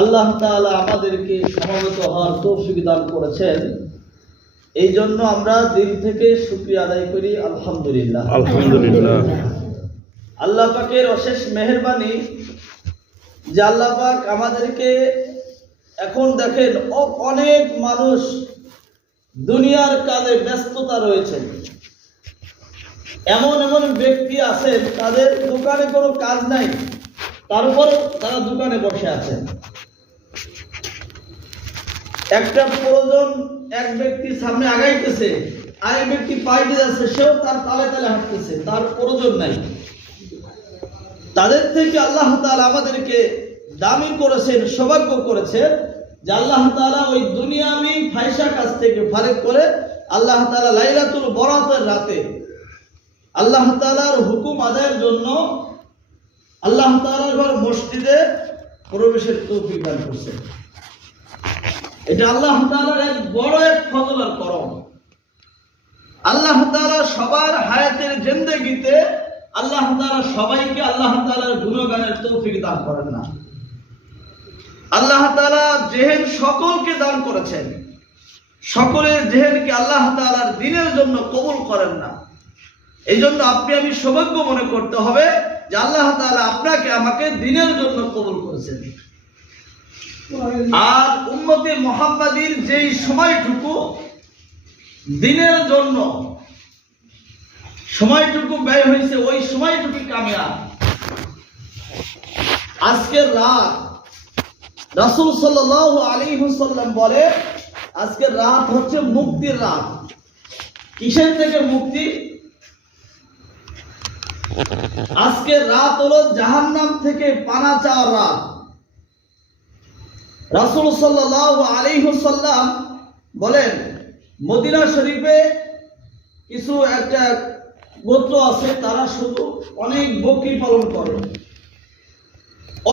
আল্লাহ তাআলা আমাদেরকে সমবেত হওয়ার তৌফিক দান করেছেন, এই জন্য আমরা দিল থেকে শুকরিয়া আদায় করি। আলহামদুলিল্লাহ। আলহামদুলিল্লাহ। আল্লাহ পাকের অশেষ মেহেরবানি যে আল্লাহ পাক আমাদেরকে, এখন দেখেন অনেক মানুষ দুনিয়ার কাজে ব্যস্ততা রয়েছেন, এমন এমন ব্যক্তি আছেন তাদের দোকানে কোনো কাজ নাই, তারপরেও তারা দোকানে বসে আছেন। একটা প্রয়োজন এক ব্যক্তি সামনে আগাইতেছে, আরেক ব্যক্তি পাইতে যাচ্ছে, সেও তার তালে তালে হাঁটতেছে, তার প্রয়োজন নাই। তাদের থেকে আল্লাহ তাআলা আমাদেরকে দামি করেছেন, সৌভাগ্য করেছেন যে আল্লাহ তাআলা ওই দুনিয়াবি ফায়সা কাজ থেকে ফারেক করে আল্লাহ তাআলা লাইলাতুল বরাতের রাতে আল্লাহ তাআলার হুকুম আদায়ের জন্য আল্লাহ তাআলার ঘর মসজিদে প্রবেশের তৌফিক দান করছেন। এটা আল্লাহ তাআলার এক বড় এক ফজল আর করম। আল্লাহ তাআলা সবার হায়াতের জিন্দেগিতে আল্লাহ তাআলা সবাইকে আল্লাহ তাআলার গুণগানের তৌফিক দান করেন না। আল্লাহ তাআলা জেহেন সকলকে দান করেছেন, সকলের জেহেনকে আল্লাহ তাআলার দ্বীনের জন্য কবুল করেন না। এই জন্য আপনি আমি সৌভাগ্য মনে করতে হবে যে আল্লাহ তাআলা আপনাকে আমাকে দ্বীনের জন্য কবুল করেছেন। আর উম্মতে মুহাম্মাদীর যেই সময়টুকু দ্বীনের জন্য সময়টুকু ব্যয় হয়েছে, ওই সময়টুকু কামিয়াব। আজকের রাত রাসূল সাল্লাল্লাহু আলাইহি ওয়াসাল্লাম বলে আজকের রাত হচ্ছে মুক্তির রাত। কিসের থেকে মুক্তি? আজকের রাত হলো জাহান্নাম থেকে পানা চাওয়ার রাত। রাসূল সাল্লাল্লাহু আলাইহি ওয়াসাল্লাম বলেন, মদিনা শরীফে কিছু একটা গোত্র আছে, তারা শুধু অনেক বকরি পালন করে।